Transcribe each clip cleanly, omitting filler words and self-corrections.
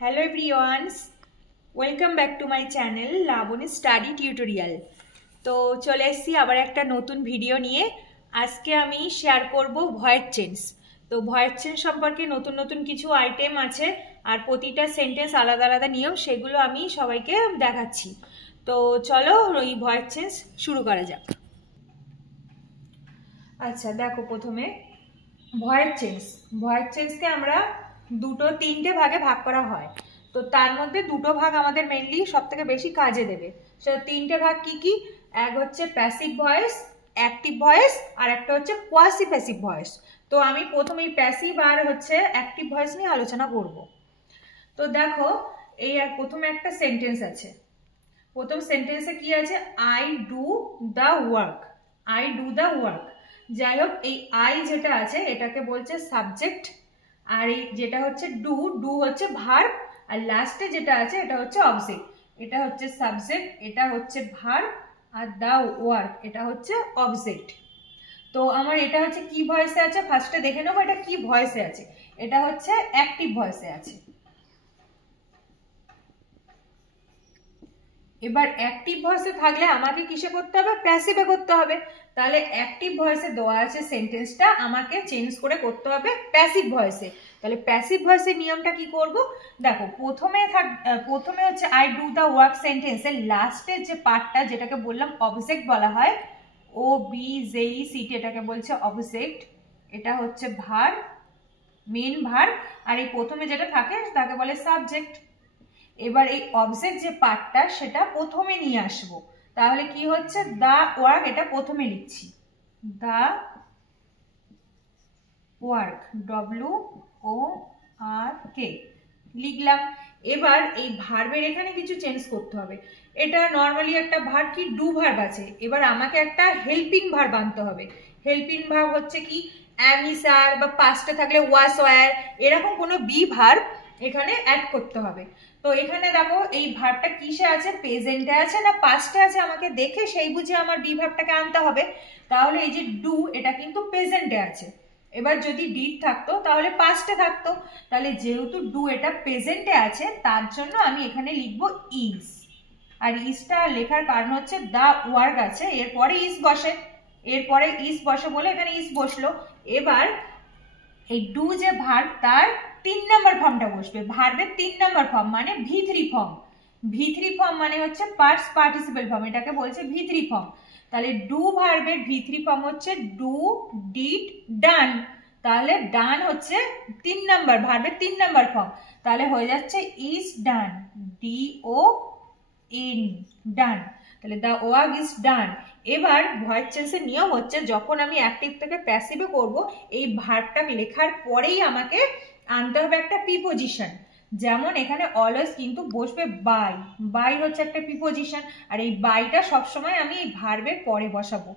Hello everyone, welcome back to my channel Laboni Study Tutorial। তো চলে এসেছি আবার একটা নতুন ভিডিও নিয়ে। আজকে আমি শেয়ার করব ভয়েস চেঞ্জ। তো ভয়েস চেঞ্জ সম্পর্কে নতুন নতুন কিছু আইটেম আছে আর প্রতিটা সেন্টেন্স আলাদা আলাদা নিয়ম, সেগুলো আমি সবাইকে দেখাচ্ছি। তো চলো এই ভয়েস চেঞ্জ শুরু করা যাক। আচ্ছা দেখো, প্রথমে ভয়েস চেঞ্জকে আমরা তিনটে ভাগে ভাগ করা হয়। তো তার মধ্যে দুটো ভাগ আমাদের মেইনলি সব থেকে বেশি কাজে দেবে। সেটা তিনটে ভাগ কি কি? এক হচ্ছে প্যাসিভ ভয়েস, অ্যাক্টিভ ভয়েস, আর একটা হচ্ছে কোয়াসি প্যাসিভ ভয়েস। তো আমি প্রথমেই প্যাসিভ আর হচ্ছে অ্যাক্টিভ ভয়েস নিয়ে আলোচনা করব। তো দেখো, এই প্রথমে একটা সেন্টেন্স আছে। প্রথম সেন্টেন্সে কি আছে? I do the work. I do the work. যাই হোক, এই আই যেটা আছে এটাকে বলছে সাবজেক্ট, আর এই যেটা হচ্ছে ডু, ডু হচ্ছে ভার্ব, আর লাস্টে যেটা আছে এটা হচ্ছে অবজেক্ট। এটা হচ্ছে সাবজেক্ট, এটা হচ্ছে ভার্ব, আর দ্য ওয়ার্ক এটা হচ্ছে অবজেক্ট। তো আমার এটা হচ্ছে কি ভয়েসে আছে ফার্স্টে দেখে নেবো এটা কি ভয়েসে আছে। এটা হচ্ছে অ্যাক্টিভ ভয়েসে আছে। এবার অ্যাক্টিভ ভয়েসে থাকলে আমাকে কিসে করতে হবে? প্যাসিভে করতে হবে। তাহলে অ্যাক্টিভ ভয়েসে দেওয়া আছে সেন্টেন্সটা আমাকে চেঞ্জ করে করতে হবে প্যাসিভ ভয়েসে। তাহলে প্যাসিভ ভয়েসের নিয়মটা কি করব? দেখো, প্রথমে হচ্ছে আই ডু দ্য ওয়ার্ক সেন্টেন্সের লাস্টের যে পার্টটা, যেটাকে বললাম অবজেক্ট বলা হয়, O B J E C T, এটাকে বলছে অবজেক্ট। এটা হচ্ছে ভার্ব, মেন ভার্ব, আর এই প্রথমে যেটা থাকে তাকে বলে সাবজেক্ট। এবার এই অবজেক্ট যে পার্টটা সেটা প্রথমে নিয়ে আসবো। তাহলে কি হচ্ছে? দা ওয়ার্ক, এটা প্রথমে লিখছি, দা ওয়ার্ক, ডব্লিউ ও আর কে লিখলাম। এবার এই ভার্বের এখানে কিছু চেঞ্জ করতে হবে। এটা নর্মালি একটা ভার্ব কি ডু ভার্ব আছে, এবার আমাকে একটা হেল্পিং ভার্ব আনতে হবে। হেল্পিং ভার্ব হচ্ছে কি অ্যাম ইজ আর, বা পাস্টে থাকলে ওয়াস ওয়্যার, এরকম কোনো বি ভার্ব এখানে অ্যাড করতে হবে। তো এখানে দেখো এই ভার্বটা কিসে আছে? প্রেজেন্টে আছে না পাস্টে আছে? আমাকে দেখে সেই বুঝে আমার বি ভার্বটাকে আনতে হবে। তাহলে এই যে ডু, এটা কিন্তু প্রেজেন্টে আছে। এবার যদি ডিড থাকতো তাহলে পাস্টে থাকতো। তাহলে যেহেতু ডু এটা প্রেজেন্টে আছে, তার জন্য আমি এখানে লিখবো ইজ। আর ইজটা লেখার কারণ হচ্ছে দা ওয়ার্ক আছে, এরপরে ইজ বসে, বলে এখানে ইজ বসলো। এবার এই ডু যে ভার্ব, তার 3 নম্বর ফর্মটা বসবে। ভার্বের 3 নম্বর ফর্ম মানে V3 ফর্ম। V3 ফর্ম মানে হচ্ছে পাস্ট পার্টিসিপেল ফর্ম, এটাকে বলছে V3 ফর্ম। তাহলে ডু ভার্বের V3 ফর্ম হচ্ছে ডু, ডিড, ডান। তাহলে ডান হচ্ছে 3 নম্বর, ভার্বের 3 নম্বর ফর্ম। তাহলে হয়ে যাচ্ছে is done, D O N, done. তাহলে দ্য ওয়ার্ক ইজ ডান। এবার ভয়েস চেঞ্জের নিয়ম হচ্ছে, যখন আমি অ্যাক্টিভ থেকে প্যাসিভে করব, এই ভার্বটা লেখার পরেই আমাকে আনতে হবে একটা প্রিপোজিশন। যেমন এখানে অলওয়েজ কিন্তু বসবে বাই। বাই হচ্ছে একটা প্রিপোজিশন, আর এই বাইটা সবসময় আমি এই ভার্বের পরে বসাবো।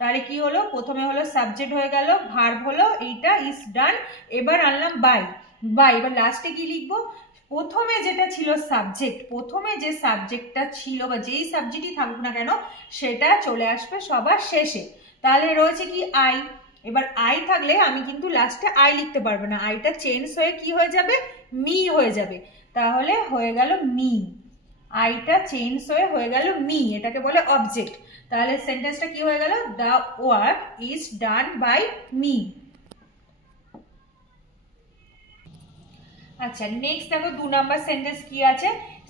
তাহলে কি হলো? প্রথমে হলো সাবজেক্ট হয়ে গেল, ভার্ব হলো এইটা ইজ ডান, এবার আনলাম বাই। এবার লাস্টে কি লিখবো? প্রথমে যেটা ছিল সাবজেক্ট, প্রথমে যে সাবজেক্টটা ছিল বা যেই সাবজেক্টই থাকুক না কেন, সেটা চলে আসবে সবার শেষে। তাহলে রয়েছে কি আই। এবার আই থাকলে আমি কিন্তু লাস্টে আই লিখতে পারবো না, আইটা চেঞ্জ হয়ে কি হয়ে যাবে? মি হয়ে যাবে। তাহলে হয়ে গেল মি, আইটা চেঞ্জ হয়ে গেল মি, এটাকে বলে অবজেক্ট। তাহলে সেন্টেন্সটা কি হয়ে গেল? The work is done by me. আচ্ছা, নেক্সট দেখো 2 নাম্বার সেন্টেন্স কি আছে?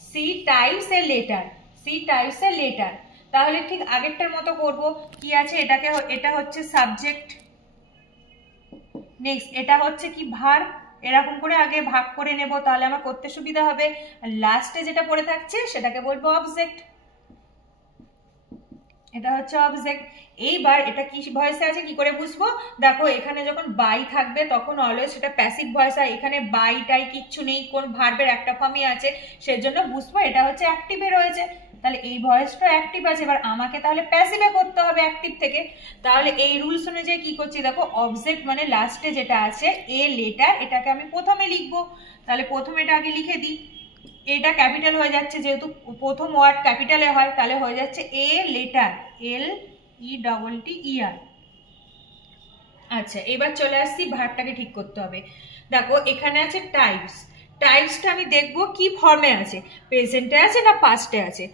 C types a letter. C types a letter. তাহলে ঠিক আগেরটার মতো করব। কি আছে? এটা হচ্ছে সাবজেক্ট। নেক্সট এটা হচ্ছে কি ভার্ব। এরকম করে আগে ভাগ করে নেব, তাহলে আমার করতে সুবিধা হবে। লাস্টে যেটা পড়ে থাকছে সেটাকে বলবো অবজেক্ট। এটা হচ্ছে অবজেক্ট। এইবার এটা কি ভয়েসে আছে কি করে বুঝবো? দেখো, এখানে যখন বাই থাকবে তখন অলওয়েজ সেটা প্যাসিভ ভয়েস, আর এখানে বাই টাই কিচ্ছু নেই, কোন ভার্বের একটা ফর্মই আছে, সেজন্য বুঝবো এটা হচ্ছে অ্যাক্টিভে রয়েছে। তাহলে এই ভয়েসটা অ্যাক্টিভ আছে, এবার আমাকে তাহলে প্যাসিভে করতে হবে অ্যাক্টিভ থেকে। তাহলে এই রুলস অনুযায়ী কি করছি দেখো, অবজেক্ট মানে লাস্টে যেটা আছে এ লেটার, এটাকে আমি প্রথমে লিখবো। তাহলে প্রথমে এটা আগে লিখে দিই। এটা ক্যাপিটাল হয়ে যাচ্ছে, যেহেতু প্রথম ওয়ার্ড ক্যাপিটালে হয়, তাহলে হয়ে যাচ্ছে a letter, L E double T ই আর। আচ্ছা, এবার চলে আসছি ভার্বটাকে ঠিক করতে হবে। দেখো, এখানে আছে টাইপস। টাইমসটা আমি দেখব কি ফর্মে আছে, প্রেজেন্টে আছে না পাস্টে আছে।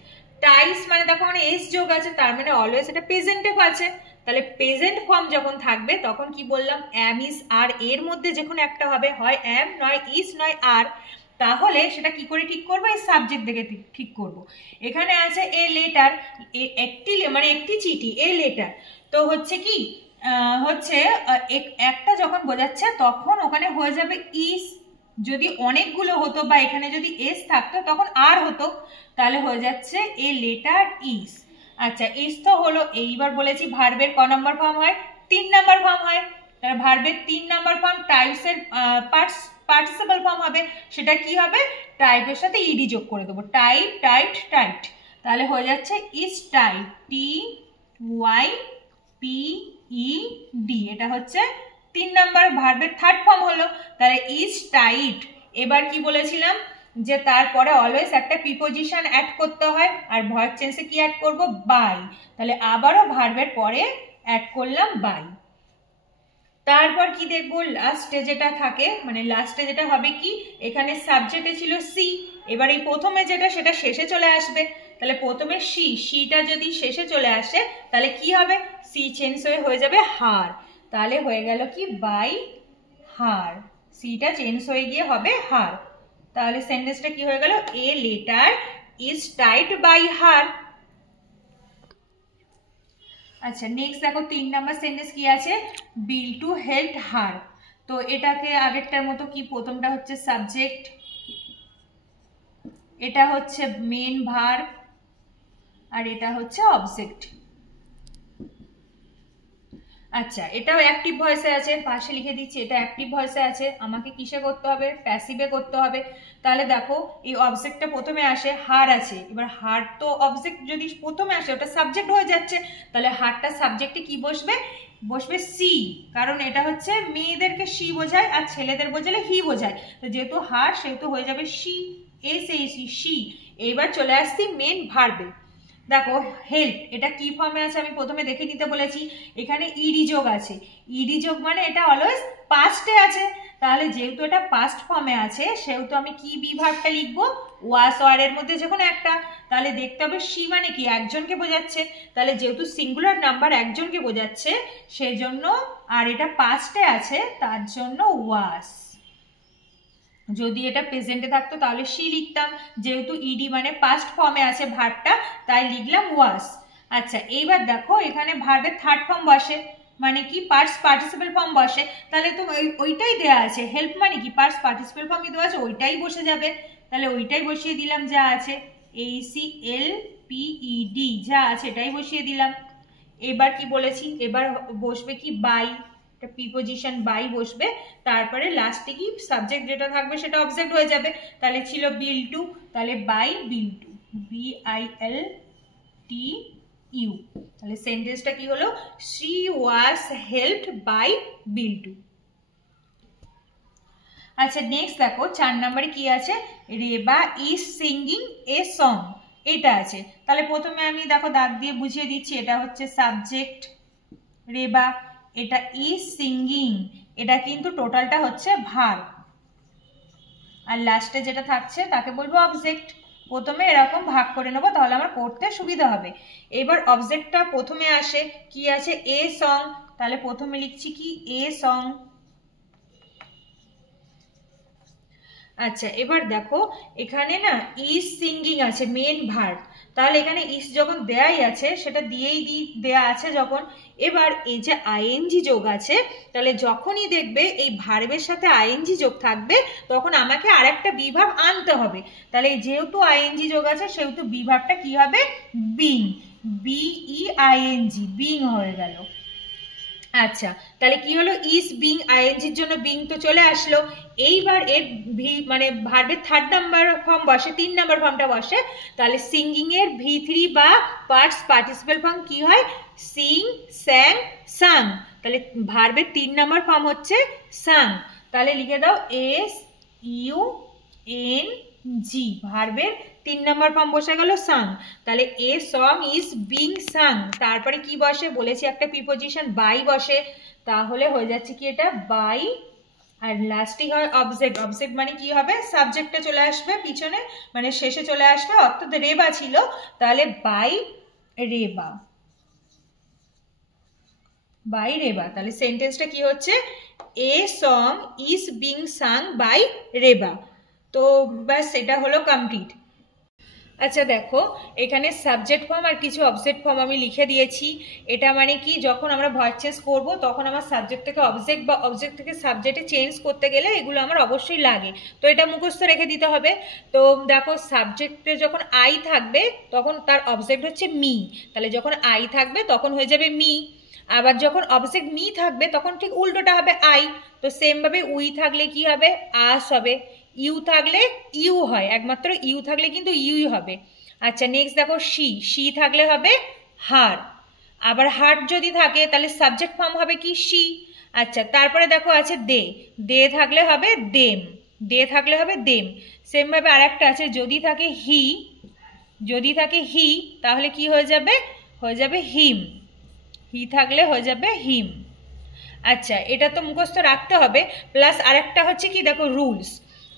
টাইমস মানে দেখো মানে এস যোগ আছে, তার মানে অলওয়েজ এটা প্রেজেন্টে আছে। তাহলে প্রেজেন্ট ফর্ম যখন থাকবে তখন কি বললাম, অ্যাম ইজ আর এর মধ্যে যখন একটা হবে, হয় অ্যাম নয় ইজ নয় আর, তাহলে সেটা কি করে ঠিক করবো, এই সাবজেক্ট দেখে ঠিক করব। এখানে আছে এ লেটার, একটি মানে একটি চিঠি, এ লেটার, তো হচ্ছে কি হচ্ছে একটা যখন বোঝাচ্ছে তখন ওখানে হয়ে যাবে ইজ। যদি অনেকগুলো হতো বা এখানে যদি এস থাকতো তখন আর হতো, তাহলে হয়ে যাচ্ছে এ লেটার ইজ। আচ্ছা, ইজ তো হলো। এইবার বলেছি ভার্বের ক নম্বর ফর্ম হয়, 3 নম্বর ফর্ম হয়। তাহলে ভার্বের 3 নম্বর ফর্ম টাইপসের পার্টিসিপল ফর্ম হবে, সেটা কি হবে, টাইপের সাথে ইডি যোগ করে দেবো, টাইপ টাইট টাইট। তাহলে হয়ে যাচ্ছে is tight, T Y P E D, এটা হচ্ছে 3 নম্বর ভার্বের থার্ড ফর্ম হলো। তাহলে ইজ টাইট। এবার কি বলেছিলাম যে তারপরে অলওয়েজ একটা প্রিপোজিশন অ্যাড করতে হয়, আর ভার্ব চেঞ্জে কি অ্যাড করব, বাই। তাহলে আবারও ভার্বের পরে অ্যাড করলাম বাই। তারপর কি দেখব, লাস্টে যেটা থাকে, মানে লাস্টে যেটা হবে কি, এখানে সাবজেক্টে ছিল সি, এবার এই প্রথমে যেটা সেটা শেষে চলে আসবে। তাহলে প্রথমে সিটা যদি শেষে চলে আসে তাহলে কি হবে, সি চেঞ্জ হয়ে যাবে হার। তাহলে হয়ে গেল কি, বাই হার, সিটা চেঞ্জ হয়ে গিয়ে হবে হার। তাহলে সেন্টেন্সটা কি হয়ে গেল, a letter is tight by her. আচ্ছা, নেক্সট দেখো 3 নাম্বার সেন্টেন্স কি আছে, বিল টু হেল্প হার। তো এটাকে আগেরটার মতো কি, প্রথমটা হচ্ছে সাবজেক্ট, এটা হচ্ছে মেন ভার্ব, আর এটা হচ্ছে অবজেক্ট। আচ্ছা, এটাও অ্যাক্টিভ ভয়েসে আছে, পাশে লিখে দিচ্ছি এটা অ্যাক্টিভ ভয়েসে আছে। আমাকে কিসে করতে হবে, প্যাসিভে করতে হবে। তাহলে দেখো এই অবজেক্টটা প্রথমে আসে, হার আছে। এবার হার তো অবজেক্ট যদি প্রথমে আসে ওটা সাবজেক্ট হয়ে যাচ্ছে, তাহলে হারটা সাবজেক্টে কি বসবে, বসবে সি, কারণ এটা হচ্ছে মেয়েদেরকে সি বোঝায় আর ছেলেদের বোঝালে হি বোঝায়। তো যেহেতু হার সেহেতু হয়ে যাবে C, S A C, C. এবার চলে আসছি মেন ভার্বে। দেখো হেল্প, এটা কি ফর্মে আছে আমি প্রথমে দেখে নিতে বলেছি, এখানে ইডি যোগ আছে। ইডি যোগ মানে এটা অলওয়েজ পাস্টে আছে। তাহলে যেহেতু এটা পাস্ট ফর্মে আছে সেহেতু আমি কি বি ভার্বটা লিখবো, ওয়াস ওয়ার এর মধ্যে যখন একটা, তাহলে দেখতে হবে সি মানে কি, একজনকে বোঝাচ্ছে। তাহলে যেহেতু সিঙ্গুলার নাম্বার একজনকে বোঝাচ্ছে সেজন্য, আর এটা পাস্টে আছে তার জন্য ওয়াস। যদি এটা প্রেজেন্টে থাকতো তাহলে সি লিখতাম, যেহেতু ইডি মানে পাস্ট ফর্মে আছে ভার্বটা তাই লিখলাম ওয়াস। আচ্ছা, এইবার দেখো এখানে ভার্বের থার্ড ফর্ম বসে, মানে কি পার্টস পার্টিসিপল ফর্ম বসে। তাহলে তো ওইটাই দেওয়া আছে, হেল্প মানে কি পার্টস পার্টিসিপল ফর্মই দেওয়া আছে, ওইটাই বসে যাবে। তাহলে ওইটাই বসিয়ে দিলাম যা আছে, ACLPED যা আছে এটাই বসিয়ে দিলাম। এবার কি বলেছি, এবার বসবে কি বাই, একটা প্রিপোজিশন বাই বসবে, তারপরে লাস্টে কি সাবজেক্ট যেটা থাকবে সেটা অবজেক্ট হয়ে যাবে। তাহলে ছিল বিল টু, তাহলে বাই বিল টু, BILTU। তাহলে সেন্টেন্সটা কি হলো, she was helped by Biltu. আচ্ছা, নেক্সট দেখো 4 নম্বরে কি আছে, Reba is singing a song, এটা আছে। তাহলে প্রথমে আমি দেখো দাগ দিয়ে বুঝিয়ে দিচ্ছি, এটা হচ্ছে সাবজেক্ট রেবা, এটা ইজ সিঙ্গিং, এটা কিন্তু টোটালটা হচ্ছে ভার্ব, আর লাস্টে যেটা থাকছে তাকে বলবো অবজেক্ট। প্রথমে এরকম ভাগ করে নেবো তাহলে আমার করতে সুবিধা হবে। এবার অবজেক্টটা প্রথমে আসে, কি আছে, এ সং, তাহলে প্রথমে লিখছি কি এ সং। আচ্ছা, এবার দেখো এখানে না ইজ সিঙ্গিং আছে মেন ভার্ব, তাহলে এখানে ইজ যখন দেয়াই আছে সেটা দিয়েই দেয়া আছে যখন, এবার এই যে আইএনজি যোগ আছে, তাহলে যখনই দেখবে এই ভার্বের সাথে আইএনজি যোগ থাকবে তখন আমাকে আরেকটা বি ভার্ব আনতে হবে। তাহলে যেহেতু আইএনজি যোগ আছে সেহেতু বি ভার্বটা কি হবে, বিং, BEING, বিং হয়ে গেল। আচ্ছা, তাহলে কি হলো, ইজ বিং, আইএনজির জন্য বিং তো চলে আসলো। এইবার এর মানে ভার্বের থার্ড নাম্বার ফর্ম বসে, 3 নাম্বার ফর্মটা বসে, তাহলে সিঙ্গিং এর V3 বা পার্টস পার্টিসিপল ফর্ম কি হয়, সিং, স্যাং, সাং। তাহলে ভার্বের 3 নাম্বার ফর্ম হচ্ছে সাং। তাহলে লিখে দাও SUNG, ভার্বের 3 নাম্বার ফর্ম বসে গেল সাং। তাহলে এ সং ইজ বিং সাং, তারপরে কি বসে বলেছি একটা প্রিপোজিশন বাই বসে, তাহলে হয়ে যাচ্ছে কি এটা বাই আর লাস্টে হয় অবজেক্ট। অবজেক্ট মানে কি হবে, সাবজেক্টে চলে আসবে পিছনে, মানে শেষে চলে আসবে, অর্থাৎ রেবা ছিল, তাহলে বাই রেবা, বাই রেবা। তাহলে সেন্টেন্সটা কি হচ্ছে, a song is being sung by Reba. তো ব্যাস এটা হলো কমপ্লিট। আচ্ছা দেখো, এখানে সাবজেক্ট ফর্ম আর কিছু অবজেক্ট ফর্ম আমি লিখে দিয়েছি। এটা মানে কি, যখন আমরা ভয়েস চেঞ্জ করবো তখন আমার সাবজেক্ট থেকে অবজেক্ট বা অবজেক্ট থেকে সাবজেক্টে চেঞ্জ করতে গেলে এগুলো আমার অবশ্যই লাগে, তো এটা মুখস্থ রেখে দিতে হবে। তো দেখো, সাবজেক্টে যখন আই থাকবে তখন তার অবজেক্ট হচ্ছে মি, তাহলে যখন আই থাকবে তখন হয়ে যাবে মি। আবার যখন অবজেক্ট মি থাকবে তখন ঠিক উল্টোটা হবে আই। তো সেমভাবে উই থাকলে কি হবে, আস হবে। ইউ থাকলে ইউ হয়, একমাত্র ইউ থাকলে কিন্তু ইউই হবে। আচ্ছা নেক্সট দেখো, শি থাকলে হবে হার। আবার হার্ট যদি থাকে তাহলে সাবজেক্ট ফর্ম হবে কি, শি। আচ্ছা তারপরে দেখো আছে দে থাকলে হবে দেম, দে থাকলে হবে দেম। সেমভাবে আর একটা আছে, যদি থাকে হি তাহলে কি হয়ে যাবে হিম, হি থাকলে হয়ে যাবে হিম। আচ্ছা এটা তো মুখস্থ রাখতে হবে, প্লাস আরেকটা হচ্ছে কি দেখো রুলস।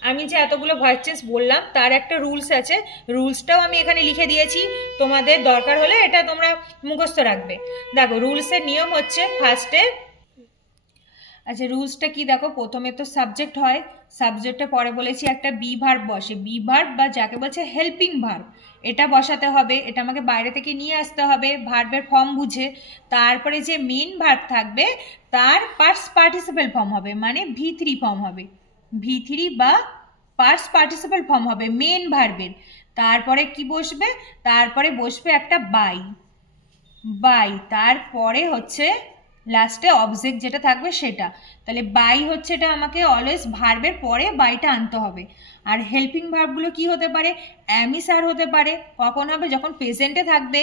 আমি যে এতগুলো ভয়েস চেঞ্জ বললাম তার একটা রুলস আছে, রুলসটাও আমি এখানে লিখে দিয়েছি, তোমাদের দরকার হলে এটা তোমরা মুখস্থ রাখবে। দেখো রুলসের নিয়ম হচ্ছে ফার্স্টে, আচ্ছা রুলসটা কি দেখো, প্রথমে তো সাবজেক্ট হয়, সাবজেক্টে পরে বলেছি একটা বি ভার্ব বসে, বি ভার্ব বা যাকে বলছে হেল্পিং ভার্ব, এটা বসাতে হবে, এটা আমাকে বাইরে থেকে নিয়ে আসতে হবে ভার্বের ফর্ম বুঝে। তারপরে যে মেন ভার্ব থাকবে তার পাস্ট পার্টিসিপেল ফর্ম হবে, মানে V3 ফর্ম হবে, V3 বা পাস্ট পার্টিসিপেল ফর্ম হবে মেন ভার্বের। তারপরে কি বসবে, তারপরে বসবে একটা বাই, তারপরে হচ্ছে লাস্টে অবজেক্ট যেটা থাকবে সেটা। তাহলে বাই হচ্ছে, এটা আমাকে অলওয়েজ ভার্বের পরে বাইটা আনতে হবে। আর হেল্পিং ভার্বগুলো কি হতে পারে, অ্যামিস আর হতে পারে, কখন হবে, যখন প্রেজেন্টে থাকবে,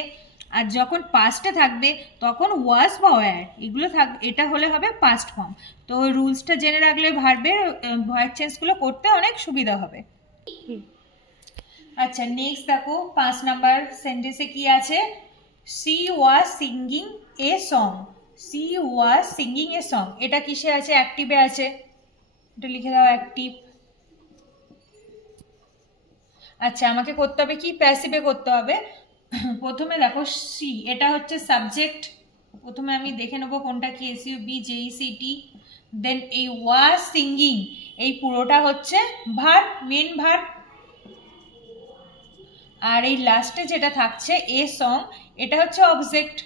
আর যখন পাস্টে থাকবে তখন ওয়াজ বা ওয়্যার, এগুলো এটা হলে হবে পাস্ট ফর্ম। তো ওই রুলসটা জেনে রাখলে ভার্বের ভয়েস চেঞ্জগুলো করতে অনেক সুবিধা হবে। আচ্ছা নেক্সট দেখো 5 নাম্বার সেন্টেন্সে কি আছে, she was singing a song, she was singing a song, এটা কিসে আছে, অ্যাক্টিভে আছে, এটা লিখে দাও অ্যাক্টিভ। আচ্ছা আমাকে করতে হবে কি, প্যাসিভে করতে হবে। প্রথমে দেখো সি, এটা হচ্ছে সাবজেক্ট, প্রথমে আমি দেখে নেবো কোনটা কি, SUBJECT। দেন এই ওয়াজ সিঙ্গিং, এই পুরোটা হচ্ছে ভার্ব, মেন ভার্ব। আর এই লাস্টে যেটা থাকছে এ সং, এটা হচ্ছে অবজেক্ট।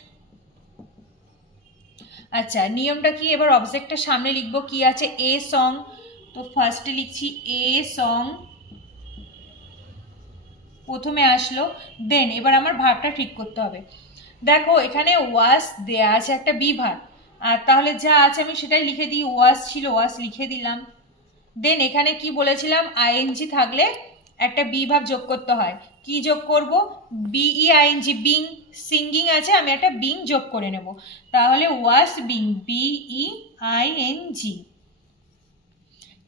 আচ্ছা নিয়মটা কি, এবার অবজেক্টের সামনে লিখবো কি আছে, এ সং, তো ফার্স্টে লিখছি এ সং, প্রথমে আসলো। দেন এবার আমার ভার্বটা ঠিক করতে হবে। দেখো এখানে ওয়াজ দেয়া আছে একটা বি ভার্ব, আর তাহলে যা আছে আমি সেটাই লিখে দিই, ওয়াজ ছিল ওয়াজ লিখে দিলাম। দেন এখানে কি বলেছিলাম, আইএনজি থাকলে একটা বি ভার্ব যোগ করতে হয়, কি যোগ করব, BEING, বিং, সিঙ্গিং আছে, আমি একটা বিং যোগ করে নেব, তাহলে ওয়াজ বিং, BEING।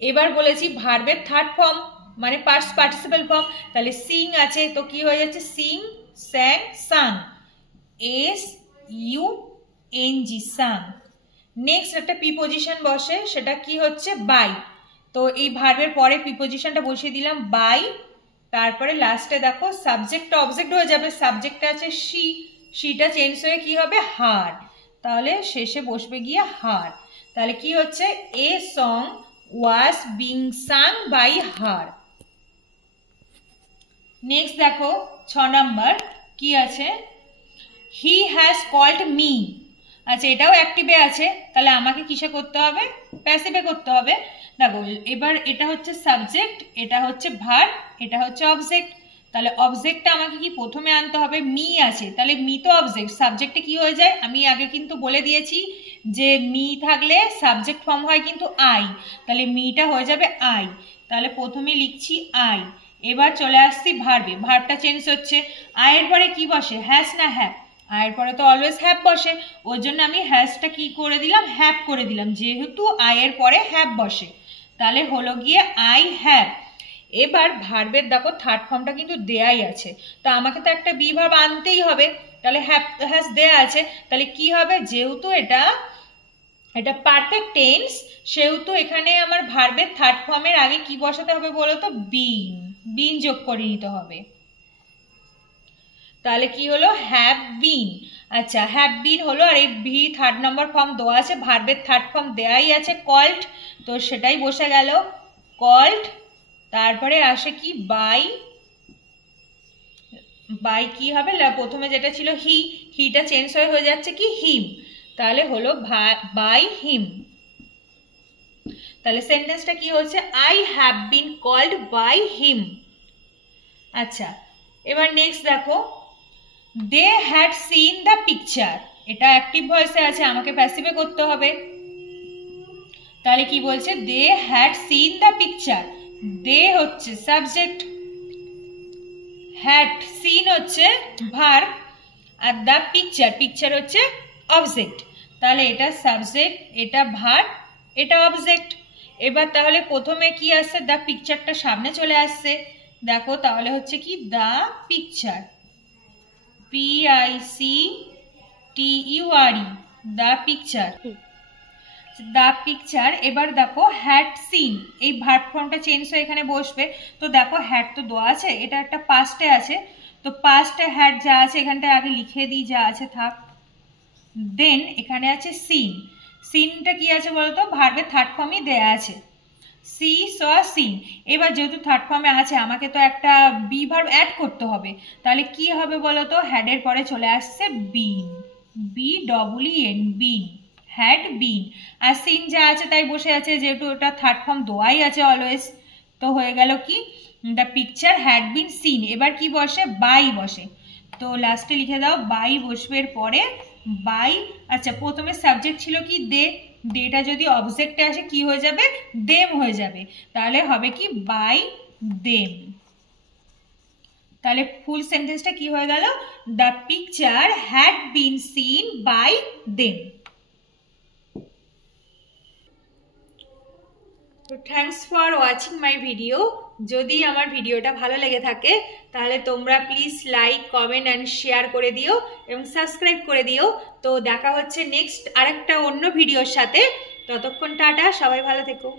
এবার বলেছি ভার্বের থার্ড ফর্ম মানে পাস্ট পার্টিসিপেল ফর্ম, তাহলে সিং আছে, তো কি হয়ে যাচ্ছে, সিং, স্যাং, সাং, SUNG, সাং। নেক্সট একটা প্রিপোজিশন বসে, সেটা কি হচ্ছে বাই, তো এই ভার্বের পরে প্রিপোজিশনটা বসিয়ে দিলাম বাই। তারপরে লাস্টে দেখো সাবজেক্টটা অবজেক্ট হয়ে যাবে, সাবজেক্টটা আছে শিটা চেঞ্জ হয়ে কি হবে হার, তাহলে শেষে বসবে গিয়ে হার। তাহলে কি হচ্ছে, a song was being sung by her. Next দেখো 6 নাম্বার কি আছে, হি হ্যাজ কল্ড মি। আচ্ছা এটাও অ্যাক্টিভে আছে, তাহলে আমাকে কিসে করতে হবে, প্যাসিভে করতে হবে। দেখো এবার এটা হচ্ছে সাবজেক্ট, এটা হচ্ছে ভার্ব, এটা হচ্ছে অবজেক্ট। তাহলে অবজেক্টটা আমাকে কি প্রথমে আনতে হবে, মি আছে, তাহলে মি তো অবজেক্ট, সাবজেক্টে কি হয়ে যায়, আমি আগে কিন্তু বলে দিয়েছি যে মি থাকলে সাবজেক্ট ফর্ম হয় কিন্তু আই, তাহলে মিটা হয়ে যাবে আই, তাহলে প্রথমে লিখছি আই। এবার চলে আসছি ভার্বে, ভার্বটা চেঞ্জ হচ্ছে, আয়ের পরে কি বসে, হ্যাজ না হ্যাভ, আয়ের পরে তো অলওয়েজ হ্যাভ বসে, ওর জন্য আমি হ্যাজটা কি করে দিলাম, হ্যাভ করে দিলাম, যেহেতু আয়ের পরে হ্যাভ বসে, তাহলে হলো গিয়ে আই হ্যাভ। এবার ভার্বের দেখো থার্ড ফর্মটা কিন্তু দেয়াই আছে, তো আমাকে তো একটা বি ভার্ব আনতেই হবে, তাহলে হ্যাজ দেয়া আছে, তাহলে কি হবে, যেহেতু এটা এটা পারফেক্ট টেন্স, সেহেতু এখানে আমার ভার্বের থার্ড ফর্মের আগে কি বসাতে হবে বলো তো? বিন, বিন যোগ করে নিতে হবে। তাহলে কি হলো? Have been. আচ্ছা, হ্যাভ বিন হলো, আর এই ভি থার্ড নম্বর ফর্ম দেওয়া আছে, ভার্বের থার্ড ফর্ম দেওয়াই আছে কল্ড, তো সেটাই বসে গেল কল্ড। তারপরে আসে কি? বাই। বাই কি হবে? প্রথমে যেটা ছিল হি, হিটা চেঞ্জ হয়ে যাচ্ছে কি? হিম। তাহলে হলো বাই হিম। তাহলে সেন্টেন্সটা কি হচ্ছে? I have been called by him. আচ্ছা, এবার নেক্সট দেখো, they had seen the picture. এটা অ্যাক্টিভ ভয়েসে আছে, আমাকে প্যাসিভে করতে হবে। তাহলে কি বলছে? They had seen the picture. They হচ্ছে সাবজেক্ট, হ্যাড সিন হচ্ছে ভার্ব, আর দ্য পিকচার, পিকচার হচ্ছে অবজেক্ট। তাহলে এটা সাবজেক্ট, এটা ভার্ব, এটা অবজেক্ট। এবার তাহলে প্রথমে কি আসছে? দ্য পিকচারটা সামনে চলে আসছে, দেখো তাহলে হচ্ছে কি? The picture, PICTURE, the picture, the picture. এবার দেখো হ্যাড সিন, এই ভার্ব ফর্মটা চেঞ্জ হয়ে এখানে বসবে। তো দেখো হ্যাড তো দেওয়া আছে, এটা একটা পাস্টে আছে, তো পাস্টে হ্যাড যা আছে এখানটা আগে লিখে দিই, যা আছে থাক। দেন এখানে আছে সিন, সিনটা কি আছে বলতো? ভার্বের থার্ড ফর্মই দেয়া আছে, সি স সিন। এবার যেহেতু থার্ড ফর্মে আছে, আমাকে তো একটা বি ভার্ব অ্যাড করতে হবে, তাহলে কি হবে বলতো? হ্যাডের পরে চলে আসছে been, BEEN, been, had been. আর সিন যা আছে তাই বসে আছে, যেহেতু ওটা থার্ড ফর্ম দোয়াই আছে অলওয়েজ, তো হয়ে গেল কি? The picture had been scene. এবার কি বসে? বাই বসে, তো লাস্টে লিখে দাও বাই বসবে পরে বাই। আচ্ছা, প্রথমে সাবজেক্ট ছিল কি? দে, দেটা যদি অবজেক্টে আসে কি হয়ে যাবে? দেম হয়ে যাবে, তাহলে হবে কি? By them. তাহলে ফুল সেন্টেন্সটা কি হয়ে গেল? The picture had been seen by them. তো thanks for watching my video. যদি আমার ভিডিওটা ভালো লেগে থাকে তাহলে তোমরা please like, comment and share করে দিও এবং সাবস্ক্রাইব করে দিও। তো দেখা হচ্ছে নেক্সট আরেকটা অন্য ভিডিওর সাথে, ততক্ষণ টাটা, সবাই ভালো থেকো।